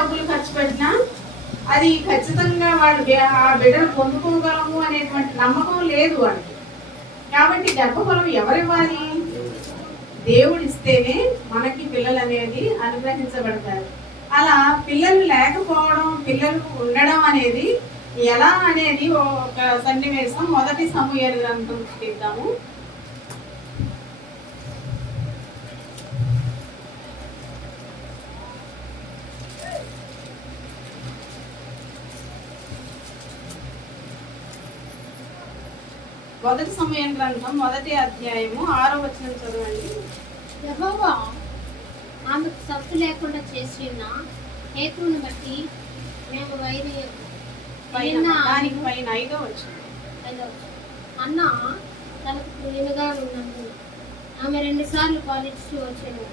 డబ్బులు ఖర్చు పెట్టినా అది ఖచ్చితంగా వాళ్ళు ఆ బిడ్డను పొందుకోగలము అనేటువంటి నమ్మకం లేదు వాళ్ళకి. కాబట్టి గర్భఫలం ఎవరివ్వాలి? దేవుడు ఇస్తేనే మనకి పిల్లలు అనేది అనుగ్రహించబడతారు. అలా పిల్లలు లేకపోవడం, పిల్లలు ఉండడం అనేది ఎలా అనేది ఒక సన్నివేశం మొదటి సమూయేలు గ్రంథం తీద్దాము. మొదటి సమూయేలు గ్రంథం 1వ అధ్యాయము 6వ వచనం చదవండి. యెహోవా ఆమెకు సత్తు లేకుండా చేసిన హేతువును బట్టి మేము దానికి పైన 5వ వచనం. అన్న తనకు ప్రియులుగా ఉన్నప్పుడు ఆమె 2 సార్లు పాలిస్తూ వచ్చాను.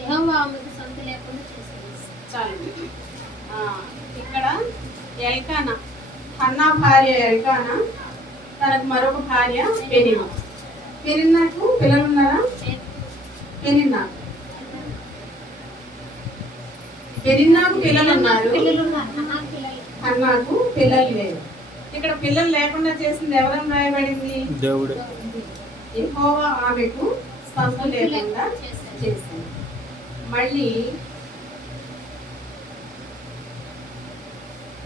యెహోవా ఆమెకు సత్తు లేకుండా చేసింది. చాలు. ఇక్కడ ఎల్కానా, హన్నా భార్య ఎల్కానా, తనకు మరొక భార్య పెనిన్నా. పెనిన్నాకు పిల్లలు ఉన్నారా? పెనిన్నాకు పిల్లలు ఉన్నారు, హన్నాకు పిల్లలు లేరు. ఇక్కడ పిల్లలు లేకుండా చేసింది ఎవరని రాయబడింది? దేవుడు. యెహోవా ఆమెకు సంత లేకుండా చేసింది. మళ్ళీ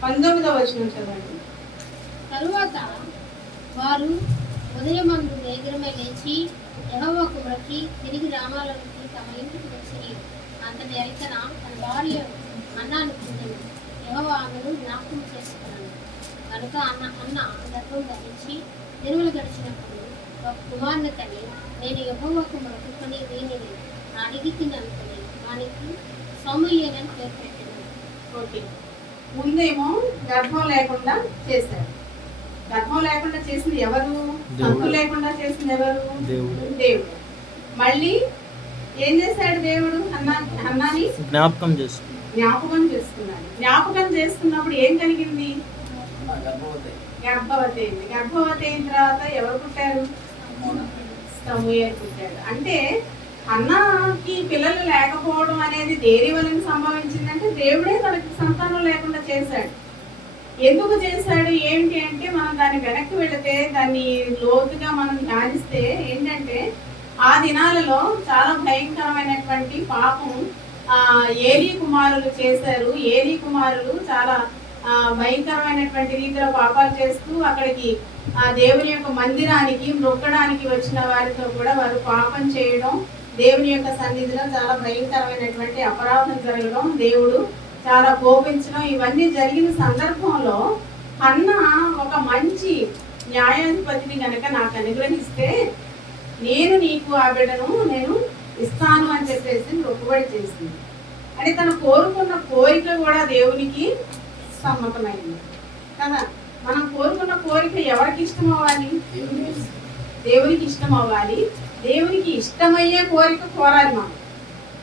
19వ వచనం చదవండి. తరువాత వారు ఉదయమందు వేగరమే లేచి యెహోవాకు మొక్కి తిరిగి రామాలోనికి తమ ఇంటికి వచ్చి అంతటి ఎల్కనా తన భార్య అన్నాను పొందింది. యెహోవా ఆమెను జ్ఞాపకం చేసుకున్నాను కనుక అన్న గర్భం ధరించి దినములు గడిచినప్పుడు ఒక కుమారుని తల్లి నేను యెహోవాకు మొక్కుకొని వీనిని అడిగి తిననుకుని వానికి సమూయేలని పేరు పెట్టాను. ఓకే, ముందేమో గర్భం లేకుండా చేశారు. గర్భం లేకుండా చేసింది ఎవరు? హక్కు లేకుండా చేసింది ఎవరు? దేవుడు. మళ్ళీ ఏం చేశాడు దేవుడు? హన్నాని జ్ఞాపకం చేసుకున్నాడు. జ్ఞాపకం చేసుకున్నప్పుడు ఏం కలిగింది? గర్భవతి అయింది. గర్భవతి అయిన తర్వాత ఎవరు పుట్టారు? సమూయేలు పుట్టాడు. అంటే హన్నాకి పిల్లలు లేకపోవడం అనేది దేని వలన సంభవించిందంటే దేవుడే తనకి సంతానం లేకుండా చేశాడు. ఎందుకు చేశాడు ఏంటి అంటే మనం దాన్ని వెనక్కి వెళితే దాన్ని లోతుగా మనం ధ్యానిస్తే ఏంటంటే ఆ దినాలలో చాలా భయంకరమైనటువంటి పాపం ఏలీ కుమారులు చేశారు. ఏలీ కుమారులు చాలా భయంకరమైనటువంటి రీతిలో పాపాలు చేస్తూ అక్కడికి దేవుని యొక్క మందిరానికి మొక్కడానికి వచ్చిన వారితో కూడా వారు పాపం చేయడం, దేవుని యొక్క సన్నిధిలో చాలా భయంకరమైనటువంటి అపరాధం జరగడం, దేవుడు చాలా కోపించడం, ఇవన్నీ జరిగిన సందర్భంలో హన్నా ఒక మంచి న్యాయాధిపతిని గనక నాకు అనుగ్రహిస్తే నేను నీకు ఆ బిడ్డను నేను ఇస్తాను అని చెప్పేసి మొక్కుబడి చేసింది. అంటే తను కోరుకున్న కోరిక కూడా దేవునికి సమ్మతమైంది కదా. మనం కోరుకున్న కోరిక ఎవరికి ఇష్టం అవ్వాలి? దేవునికి ఇష్టం అవ్వాలి. దేవునికి ఇష్టమయ్యే కోరిక కోరాలి మనం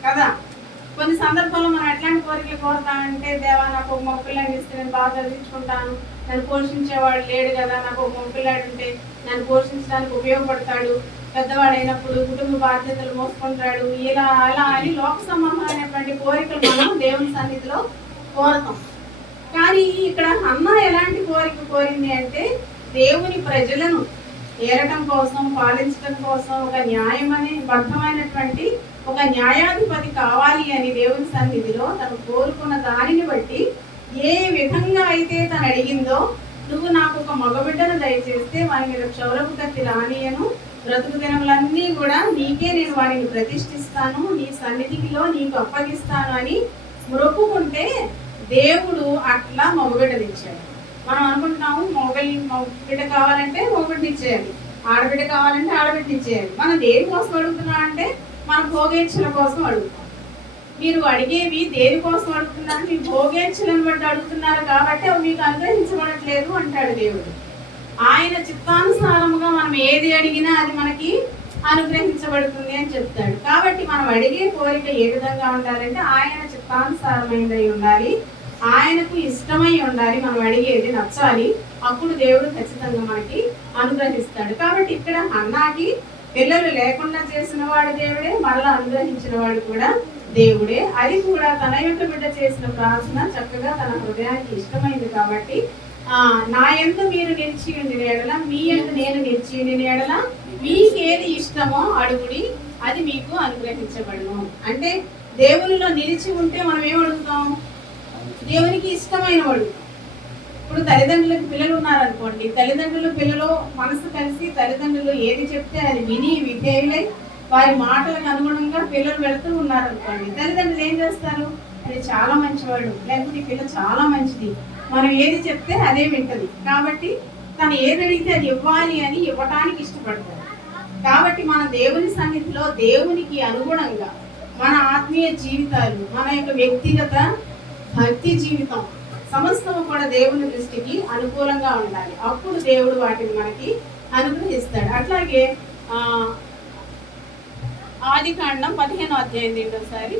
కదా. కొన్ని సందర్భాల్లో మనం ఎట్లాంటి కోరికలు కోరుతామంటే, దేవా నాకు ఒక మగపిల్లాడిని ఇస్తే నేను బాగా చదివించుకుంటాను, నన్ను పోషించేవాడు లేడు కదా, నాకు ఒక మగపిల్లాడు ఉంటే నన్ను పోషించడానికి ఉపయోగపడతాడు, పెద్దవాడైనప్పుడు కుటుంబ బాధ్యతలు మోసుకుంటాడు, ఇలా అలా అని లోక సంబంధమైనటువంటి కోరికలు మనం దేవుని సన్నిధిలో కోరతాం. కానీ ఇక్కడ హన్నా ఎలాంటి కోరిక కోరింది అంటే దేవుని ప్రజలను ఏరటం కోసం, పాలించడం కోసం ఒక న్యాయమనే బద్ధమైనటువంటి ఒక న్యాయాధిపతి కావాలి అని దేవుని సన్నిధిలో తను కోరుకున్న దానిని బట్టి ఏ విధంగా అయితే తను అడిగిందో, నువ్వు నాకు ఒక మగబిడ్డను దయచేస్తే వాని మీద క్షౌరపు కత్తి రానియను, బ్రతుకు దినములన్నీ కూడా నీకే నేను వారిని ప్రతిష్ఠిస్తాను, నీ సన్నిధిలో నీకు అప్పగిస్తాను అని మొక్కుకుంటే దేవుడు అట్లా మగబిడ్డనిచ్చాడు. మనం అనుకుంటున్నాము మగబిడ్డ కావాలంటే మగబిడ్డనిచ్చేయాలి, ఆడబిడ్డ కావాలంటే ఆడబిడ్డనిచ్చేయాలి. మనం దేని కోసం అడుగుతున్నాం అంటే మన భోగేచ్ఛల కోసం అడుగుతాం. మీరు అడిగేవి దేనికోసం అడుగుతున్నారు? మీ భోగేచ్ఛలను బట్టి అడుగుతున్నారు కాబట్టి అవి మీకు అనుగ్రహించబడట్లేదు అంటాడు దేవుడు. ఆయన చిత్తానుసారముగా మనం ఏది అడిగినా అది మనకి అనుగ్రహించబడుతుంది అని చెప్తాడు. కాబట్టి మనం అడిగే కోరిక ఏ విధంగా ఉండాలంటే ఆయన చిత్తానుసారమైనది ఉండాలి, ఆయనకు ఇష్టమై ఉండాలి, మనం అడిగేది నచ్చాలి. అప్పుడు దేవుడు ఖచ్చితంగా మనకి అనుగ్రహిస్తాడు. కాబట్టి ఇక్కడ హన్నాకి పిల్లలు లేకుండా చేసిన వాడు దేవుడే, మరలా అనుగ్రహించిన వాడు కూడా దేవుడే. అది కూడా తన యొక్క బిడ్డ చేసిన ప్రార్థన చక్కగా తన హృదయానికి ఇష్టమైంది కాబట్టి నా యందు మీరు నిలిచి ఉండిన ఎడల మీ యందు నేను నిలిచి ఉండిన ఎడల మీకేది ఇష్టమో అడుగుడి, అది మీకు అనుగ్రహించబడును. అంటే దేవునిలో నిలిచి ఉంటే మనం ఏం అడుగుతాం? దేవునికి ఇష్టమైన అడుగుతాం. ఇప్పుడు తల్లిదండ్రులకు పిల్లలు ఉన్నారనుకోండి, తల్లిదండ్రులు పిల్లలు మనసు కలిసి తల్లిదండ్రులు ఏది చెప్తే అది విని విధేయులై వారి మాటలకు అనుగుణంగా పిల్లలు వెళుతూ ఉన్నారనుకోండి, తల్లిదండ్రులు ఏం చేస్తారు? అది చాలా మంచివాడు, లేకపోతే ఈ పిల్ల చాలా మంచిది, మనం ఏది చెప్తే అదే వింటది, కాబట్టి తను ఏది అడిగితే అది ఇవ్వాలి అని ఇవ్వటానికి ఇష్టపడతారు. కాబట్టి మన దేవుని సన్నిధిలో దేవునికి అనుగుణంగా మన ఆత్మీయ జీవితాలు, మన యొక్క వ్యక్తిగత భక్తి జీవితం సమస్తము కూడా దేవుని దృష్టికి అనుకూలంగా ఉండాలి. అప్పుడు దేవుడు వాటిని మనకి అనుగ్రహిస్తాడు. అట్లాగే ఆదికాండం 15వ అధ్యాయం ఏంటోసారి